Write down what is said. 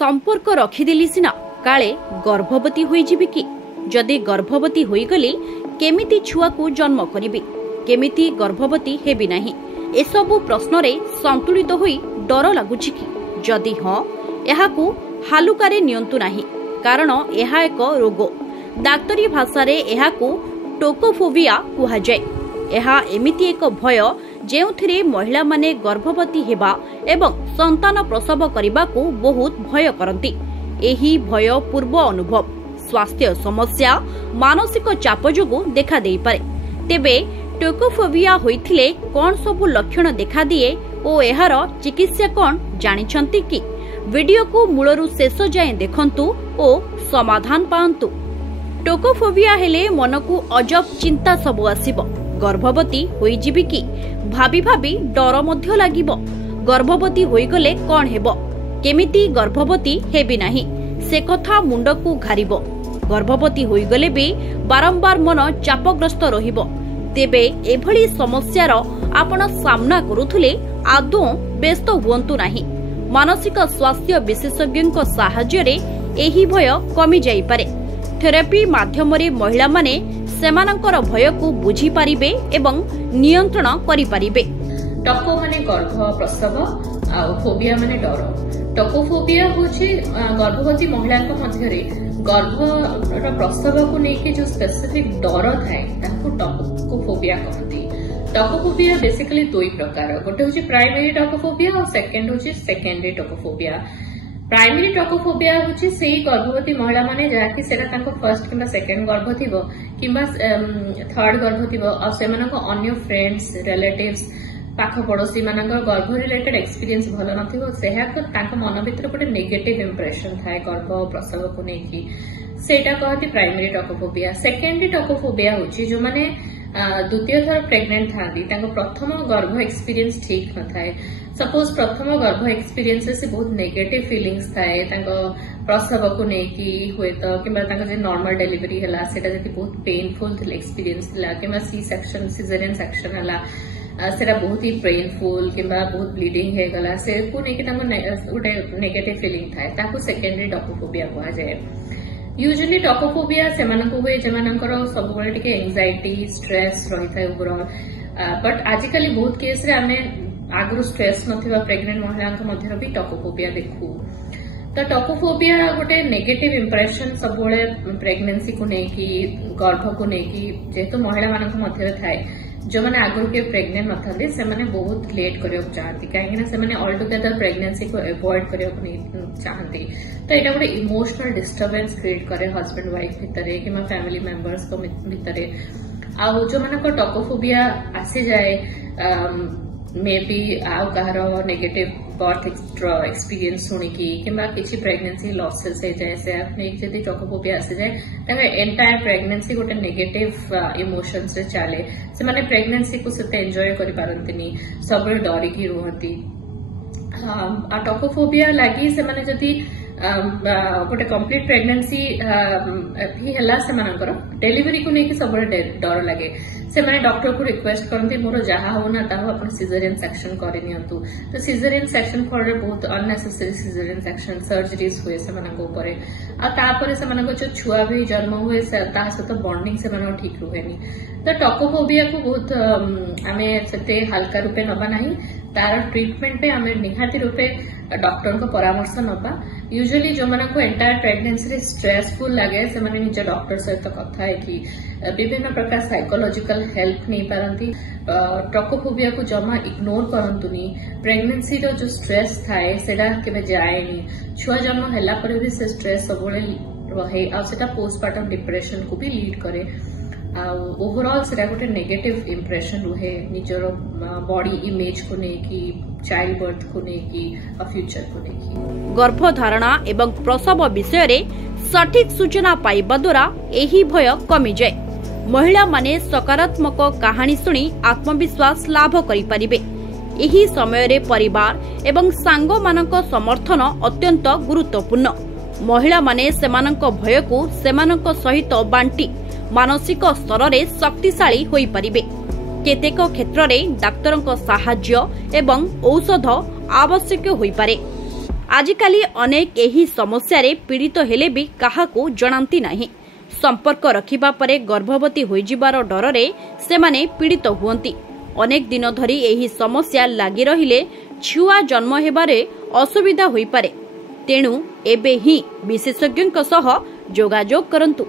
संपर्क रखिदेली सिना काले गर्भवती होइजिबि कि जदि गर्भवती होइगली केमिति छुआ को जन्म करिबि केमिति गर्भवती हेबि नाही एसबु प्रश्न रे संतुलित होई डर लागुछि कि जदि हां एहाकू हालुकारे नियंतु नाही कारण एहा एक रोग डाक्तरी भाषा रे एहाकू टोकोफोबिया कुहा जाय। एहा एमिति एक भय जेउथिरे महिला माने गर्भवती हेबा एवं संतान प्रसव करने को बहुत भय करती। एही भय पूर्व अनुभव स्वास्थ्य समस्या मानसिक चाप जोगु देखा देई पारे। तेबे टोकोफोबिया होइथिले कोन सबु लक्षण देखा दिए ओ एहार चिकित्सा कोन जानिछंती कि वीडियो को मूलरू शेष जाए देखंतु ओ समाधान पांतु। टोकोफोबिया हेले मन को अजब चिंता सबु आसीबो गर्भवती होइजिबि कि भाबी भाबी डर मध्य लागिबो गर्भवती होइगले कोन हेबो केमिति गर्भवती हेबि नाही से कथा मुंड को घारिबो गर्भवती होइगले भी बारंबार मन चापग्रस्त रहिबो। तेबे एभली समस्यार आपण सामना करूथुले आदौ व्यस्त हुअंतु नाही मानसिक स्वास्थ्य विशेषज्ञ साहाय्य रे एही भय कमी जाई पारे। थेरेपी माध्यम रे महिला माने सेमानंकर भय को बुझी पारिबे एवं नियंत्रण करि पारिबे। टको माने गर्भ प्रसव आ फोबिया माने डर। टकोफोबिया होछि गर्भवती महिला मध्य रे गर्भ प्रसव को लेके जो स्पेसिफिक डर थाए ताको टकोफोबिया कहती। टकोफोबिया बेसिकली दुई प्रकार गोटे होछि प्राइमरी टकोफोबिया और सेकंड होछि सेकेंडरी टकोफोबिया। प्राइमरी टकोफोबिया होछि सेही गर्भवती महिला माने जाकी सेटा ताको फर्स्ट किबा सेकंड गर्भ थिबो किबा थर्ड गर्भ थिबो और सेमानक अन्य फ्रेंड्स रिलेटिव्स पाख पड़ोसी मानकर गर्भ रिलेटेड एक्सपीरियंस भल नथिबो सेहा मन भीतर गोटे नेगेटिव इंप्रेशन थाए गर्भ प्रसव को लेकी सेटा कहती प्राइमरी टकोफोबिया। सेकेंडरी टकोफोबिया होछि जो माने द्वितीय थर प्रेग्नेंट थांती ताको प्रथम गर्भ एक्सपीरियंस ठीक न थाए सपोज प्रथम गर्भ एक्सपीरियंस से बहुत नेगेटिव फीलिंग्स थाए ताको प्रसव को लेकी हुए तो किबा ताको जे नॉर्मल डिलीवरी हला सेटा जति बहुत पेनफुल थिला एक्सपीरियंस थिला किबा सी सेक्शन सिजेरियन सेक्शन हला सेटा बहुत ही पेनफुल किबा बहुत ब्लीडिंग हे गला से को नेकी ताको गोटे नेगेटिव फीलिंग थाए ताको सेकेंडरी टकोफोबिया कहा जाए। यूजुअली टकोफोबिया सेमानक हुए जेमानकर सब बळे टिके एंजाइटी स्ट्रेस रही थाए ओवरऑल बट आजिकली बहुत केस रे आमे आगु स्ट्रेस नथिबा प्रेग्नेंट महिला मध्य भी टकोफोबिया देखू। तो टकोफोबिया गोटे नेगेटिव इंप्रेशन सब बळे प्रेगनेंसी को नेकी गर्भ को नेकी जेहेतु महिला मानक मध्य थाए जो मैंने आगु के प्रेग्नेंट नथांती से माने बहुत लेट करियो चाहती कहीं से माने ऑल टुगेदर प्रेगनेंसी को अवॉइड करियो चाहती। तो एटा गोटे इमोशनल डिस्टर्बेंस क्रिएट करे हस्बैंड वाइफ भितरे किमा फैमिली मेंबर्स को भितरे आ जो मानक टकोफोबिया आसी जाए मे बी आउ कहार नेगेटिव बर्थ एक्सपीरियंस शुणिकी किंबा किसी प्रेगनेंसी लॉसेस हो जाए से जदि टकोफोबिया आसी जाए एंटायर प्रेगनेंसी गोटे नेगेटिव इमोशन से चले से माने प्रेगनेंसी को सेते एंजॉय करि पारंतिनी सब डरिकी रुहती। टकोफोबिया लगी से माने जदि गोटे कंप्लीट प्रेगनेंसी भी हला से मानकर डेलीवरी को लेकिन सब डर लगे से माने डॉक्टर को रिक्वेस्ट करते मोर जहाँ हो ना ताहो अपन सिजेरियन सेक्शन करे नियंतु। तो सिजेरियन सेक्शन फॉर बहुत अननेसेसरी सिजेरियन सेक्शन सर्जरीज हुए से मानक ऊपर आ तापर से मानक जो छुआ भी जन्म हुए ता सहित बॉन्डिंग से मानक ठीक रुहेनी। तो टकोफोबिया को बहुत आमे सेते हल्का रूपे नबा नहीं तार ट्रीटमेंट पे आमे निहाती रूपे डॉक्टर को परामर्श नबा। यूजुअली जो मानक एंटायर प्रेगनेंसी स्ट्रेसफुल लगे से माने निज डॉक्टर सहित कथा है विभिन्न प्रकार साइकोलॉजिकल हेल्प नहीं पारती। टकोफोबिया को जमा इग्नोर करंतुनी प्रेगनेंसी रो जो स्ट्रेस थाए सेटा केबे जाएनी छुआ जन्म हला पर भी से स्ट्रेस सब रहे आ सेटा पोस्टमार्टम डिप्रेशन को भी लीड करे ओवरऑल सेटा गोटे नेगेटिव इंप्रेशन रुहे निजर बॉडी इमेज को लेकी चाइल्ड बर्थ को लेकी फ्यूचर को लेकी। गर्भधारणा एवं प्रसव विषय रे सठिक सूचना पाइबा द्वारा एही भय कमी जाए। महिला माने सकारात्मक कहानी सुनी आत्मविश्वास लाभ करि परिबे। एही समय रे परिवार एवं सांग मानक समर्थन अत्यंत गुरुत्वपूर्ण। महिला माने सेमानक भय को सेमानक सहित बांटी मानसिक स्तर रे शक्तिशाली होई परिबे। केतेक क्षेत्र रे डाक्तरक सहाय्य एवं औषध आवश्यक होई पारे। आजिकाली अनेक एही समस्या रे पीड़ित हेले भी काहाकू जणांती नाही। संपर्क रखिबा परे गर्भवती होइजिबार डर रे सेमाने पीड़ित हुअंती। अनेक दिन धरी एही समस्या लागि रहिले छुआ जन्म हेबारे असुविधा होई पारे। तेणु एबे ही विशेषज्ञ सह जोगाजोग करंतु।